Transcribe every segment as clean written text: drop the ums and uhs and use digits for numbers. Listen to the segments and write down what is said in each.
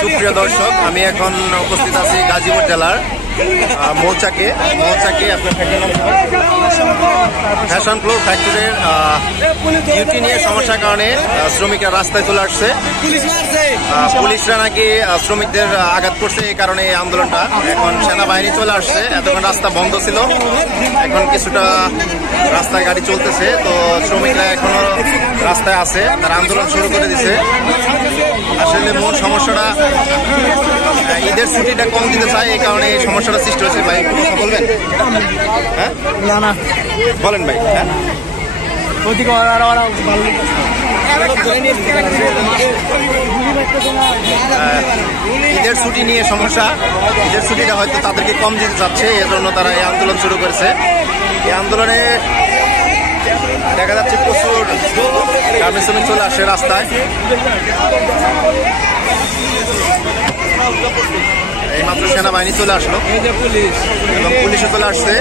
সুপ্রিয় দর্শক, আমি এখন উপস্থিত আছি গাজীপুর জেলার মৌচাকে আপনার ফ্যাশন ক্লো ফ্যাক্টরির ডিউটি নিয়ে সমস্যার কারণে শ্রমিকরা রাস্তায় চলে আসছে। পুলিশরা নাকি শ্রমিকদের আঘাত করছে, এই কারণে এই আন্দোলনটা। এখন সেনাবাহিনী চলে আসছে, এতক্ষণ রাস্তা বন্ধ ছিল, এখন কিছুটা রাস্তায় গাড়ি চলতেছে। তো শ্রমিকরা এখনো রাস্তায় আছে, তারা আন্দোলন শুরু করে দিছে। আসলে মূল সমস্যাটা ঈদের ছুটিটা কম দিতে চায়, এই কারণে এই সমস্যাটা সৃষ্টি হয়েছে। ভাই একটু কথা বলবেন? হ্যাঁ না বলেন ভাই। হ্যাঁ ঈদের ছুটি নিয়ে সমস্যা, ঈদের ছুটিটা হয়তো তাদেরকে কম দিতে চাচ্ছে, এজন্য তারা এই আন্দোলন শুরু করেছে। এই আন্দোলনে দেখা যাচ্ছে প্রচুর গার্মেন্টস শ্রমিক চলে আসে রাস্তায়। এইমাত্র সেনাবাহিনী চলে আসলো এবং পুলিশও চলে আসছে।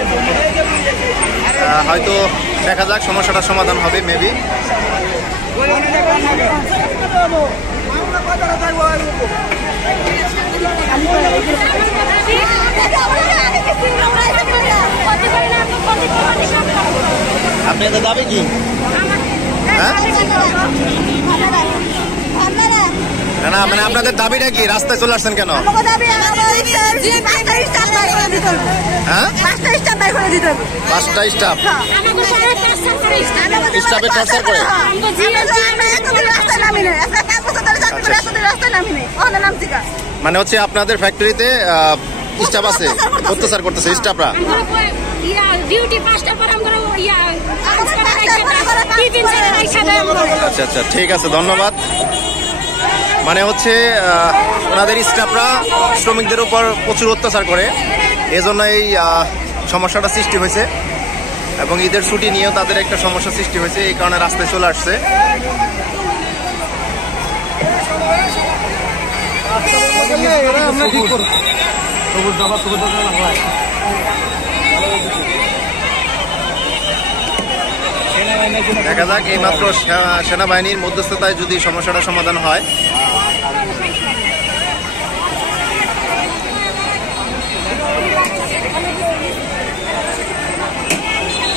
হয়তো দেখা যাক সমস্যাটার সমাধান হবে মেবি। আপনাদের দাবি কি? না মানে আপনাদের দাবিটা কি? রাস্তায় চলে আসছেন কেন? হ্যাঁ 5টা স্টাফ স্টাফের টর্চার করে। মানে হচ্ছে আপনাদের ফ্যাক্টরিতে স্টাফ আছে, অত্যাচার করতেছে স্টাফরা। আচ্ছা আচ্ছা, ঠিক আছে, ধন্যবাদ। মানে হচ্ছে ওনাদের স্টাফরা শ্রমিকদের উপর প্রচুর অত্যাচার করে, এজন্য এই সমস্যাটা সৃষ্টি হয়েছে। এবং ঈদের ছুটি নিয়েও তাদের একটা সমস্যা সৃষ্টি হয়েছে, এই কারণে রাস্তায় চলে আসছে। দেখা যাক এইমাত্র সেনাবাহিনীর মধ্যস্থতায় যদি সমস্যাটা সমাধান হয়।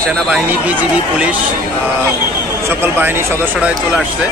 সেনাবাহিনী, বিজিবি, পুলিশ, সকল বাহিনীর সদস্যরাই চলে আসছে।